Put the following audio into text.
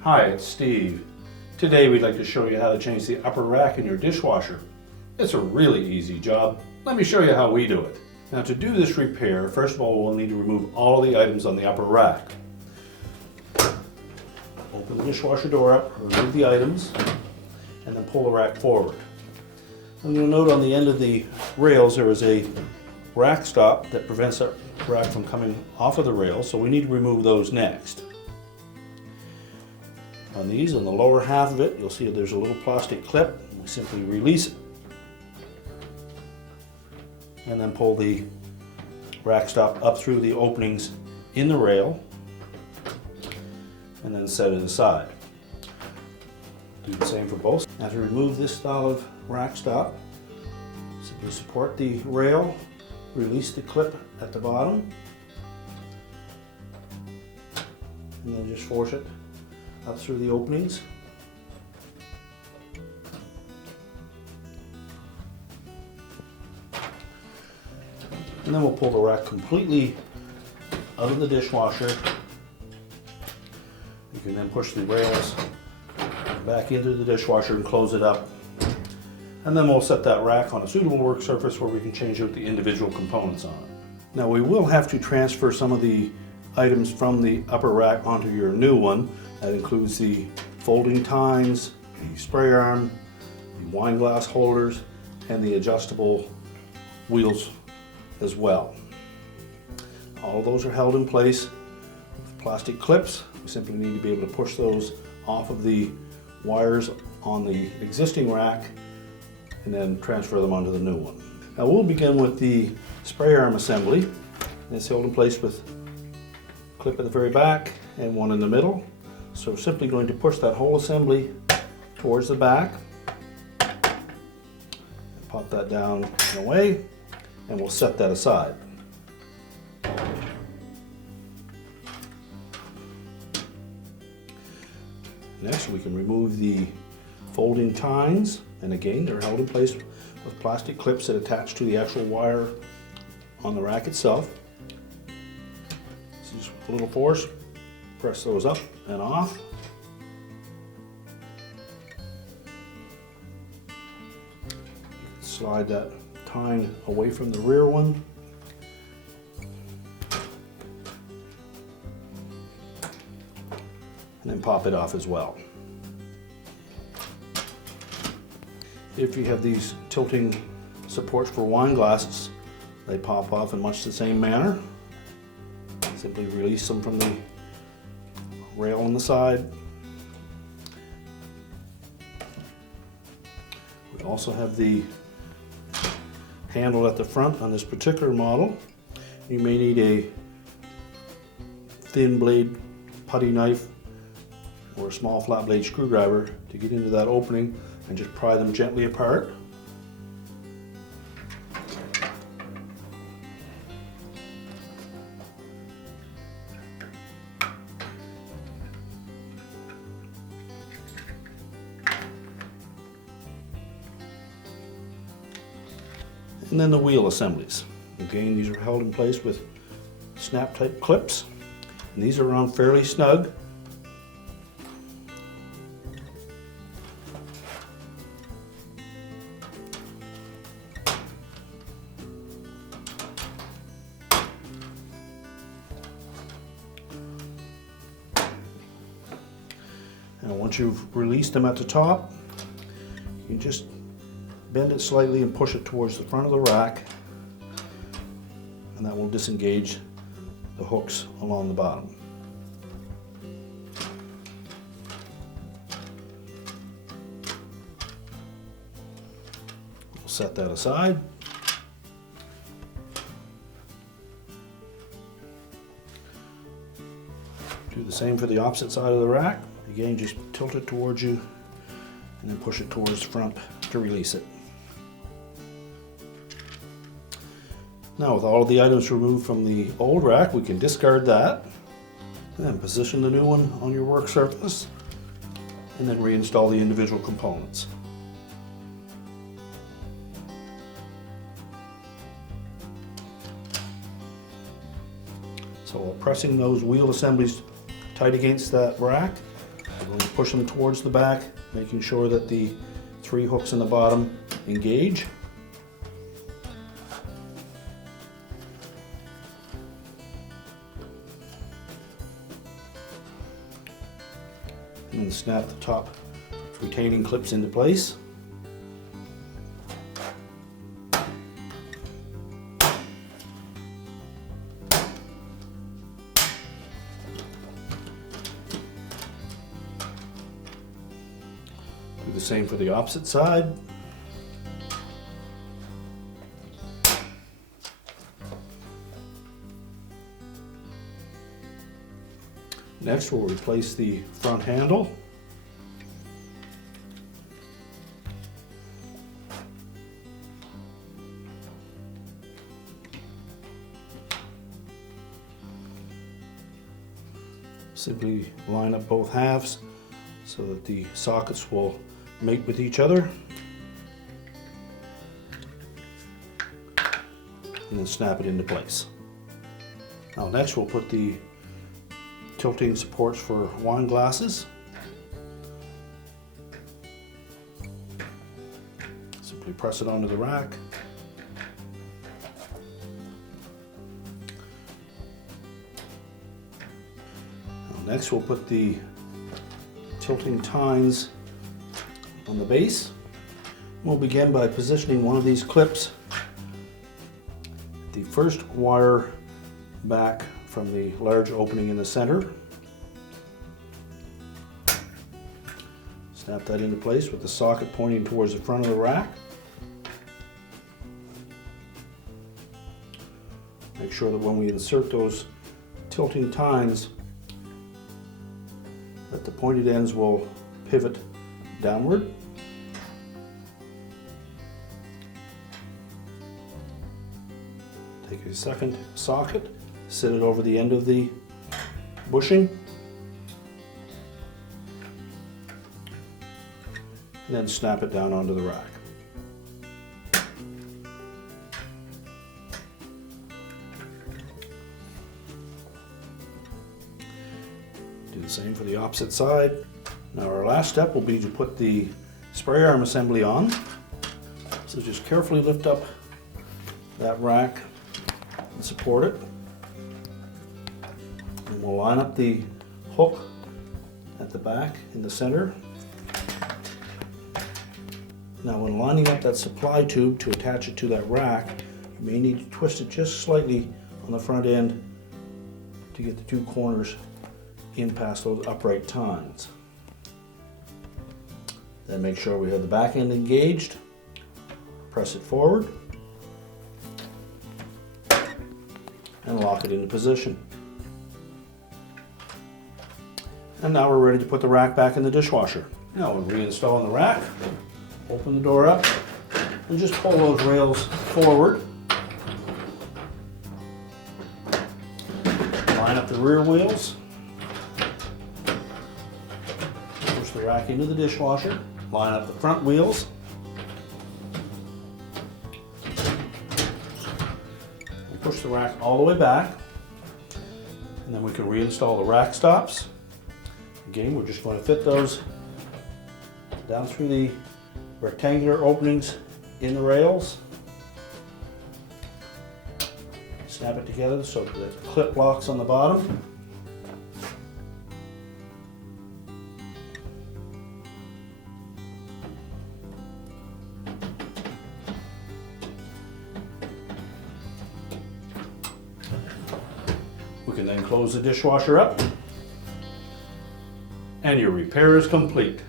Hi, it's Steve. Today we'd like to show you how to change the upper rack in your dishwasher. It's a really easy job. Let me show you how we do it. Now, to do this repair, first of all we'll need to remove all the items on the upper rack. Open the dishwasher door up, remove the items, and then pull the rack forward. And you'll note on the end of the rails there is a rack stop that prevents that rack from coming off of the rails, so we need to remove those next. On these, on the lower half of it, you'll see there's a little plastic clip. We simply release it and then pull the rack stop up through the openings in the rail and then set it aside. Do the same for both. Now, to remove this style of rack stop, simply support the rail, release the clip at the bottom, and then just force it up through the openings. And then we'll pull the rack completely out of the dishwasher. You can then push the rails back into the dishwasher and close it up. And then we'll set that rack on a suitable work surface where we can change out the individual components on it. Now, we will have to transfer some of the items from the upper rack onto your new one. That includes the folding tines, the spray arm, the wine glass holders, and the adjustable wheels as well. All of those are held in place with plastic clips. We simply need to be able to push those off of the wires on the existing rack and then transfer them onto the new one. Now, we'll begin with the spray arm assembly. It's held in place with a clip at the very back and one in the middle. So we're simply going to push that whole assembly towards the back, pop that down and away, and we'll set that aside. Next, we can remove the folding tines, and again they're held in place with plastic clips that attach to the actual wire on the rack itself. So just with a little force, press those up and off. Slide that tine away from the rear one. And then pop it off as well. If you have these tilting supports for wine glasses, they pop off in much the same manner. Simply release them from the rail on the side. We also have the handle at the front on this particular model. You may need a thin blade putty knife or a small flat blade screwdriver to get into that opening and just pry them gently apart. And then the wheel assemblies. Again, these are held in place with snap type clips, and these are on fairly snug. And once you've released them at the top, you can just bend it slightly and push it towards the front of the rack, and that will disengage the hooks along the bottom. We'll set that aside. Do the same for the opposite side of the rack. Again, just tilt it towards you and then push it towards the front to release it. Now, with all of the items removed from the old rack, we can discard that and position the new one on your work surface and then reinstall the individual components. So while pressing those wheel assemblies tight against that rack, I'm going to push them towards the back, making sure that the 3 hooks in the bottom engage. And then snap the top retaining clips into place. Do the same for the opposite side. Next, we'll replace the front handle. Simply line up both halves so that the sockets will mate with each other. And then snap it into place. Now next we'll put the tilting supports for wine glasses. Simply press it onto the rack. Now next we'll put the tilting tines on the base. We'll begin by positioning one of these clips, the first wire back from the large opening in the center. Snap that into place with the socket pointing towards the front of the rack. Make sure that when we insert those tilting tines that the pointed ends will pivot downward. Take a second socket, sit it over the end of the bushing, and then snap it down onto the rack. Do the same for the opposite side. Now our last step will be to put the spray arm assembly on. So just carefully lift up that rack and support it. And we'll line up the hook at the back in the center. Now when lining up that supply tube to attach it to that rack, you may need to twist it just slightly on the front end to get the 2 corners in past those upright tines. Then make sure we have the back end engaged, press it forward, and lock it into position. And now we're ready to put the rack back in the dishwasher. Now when reinstalling the rack, open the door up and just pull those rails forward. Line up the rear wheels. Push the rack into the dishwasher. Line up the front wheels. And push the rack all the way back. And then we can reinstall the rack stops. Again, we're just going to fit those down through the rectangular openings in the rails. Snap it together so that the clip locks on the bottom. We can then close the dishwasher up, and your repair is complete.